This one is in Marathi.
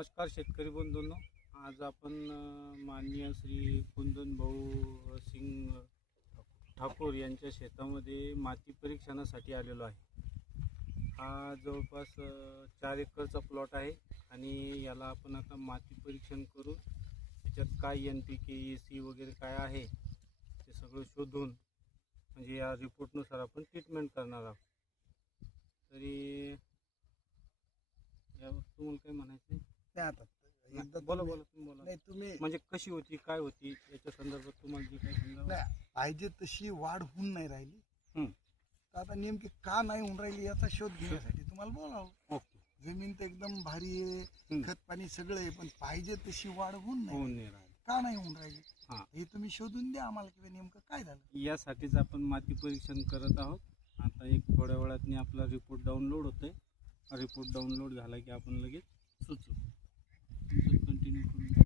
नमस्कार शेतकरी बंधूंनो, आज आपण माननीय श्री कुंदन भाऊ सिंग ठाकूर यांच्या शेतामध्ये माती परीक्षणासाठी आलेलो आहे. हा जवळपास 4 एकरचा प्लॉट आहे आणि याला आपण आता माती परीक्षण करून त्याच्यात काय NPK EC वगैरे काय आहे ते सगळं शोधून म्हणजे या रिपोर्टनुसार आपण ट्रीटमेंट करणार आहोत. तरी यावर तुम्हाला काय म्हणायचं नाही आता एकदा बोला तुम्ही- बोला तुम्ही बोला. नाही तुम्ही म्हणजे कशी होती काय होती याच्या संदर्भात तुम्हाला जे काय समजा. नाही पाहिजे तशी वाढ होऊन नाही राहिली. हं. तर आता नेमकी का नाही होऊन राहिली याचा शोध घेण्यासाठी तुम्हाला बोलावं. ओके. जमीन तर एकदम भारी आहे, हं. खत पाणी सगळं आहे, पण पाहिजे तशी वाढ होऊन नाही होऊन राहिली. नाही राहिलं. का नाही होऊन राहिली हा. हे तुम्ही शोधून द्या आम्हाला किंवा नेमकं काय झालं. यासाठीच आपण माती परीक्षण करत आहोत. आता एक थोड्या वेळात आपला रिपोर्ट डाउनलोड होतोय. रिपोर्ट डाउनलोड झाला की आपण लगेच सुचू.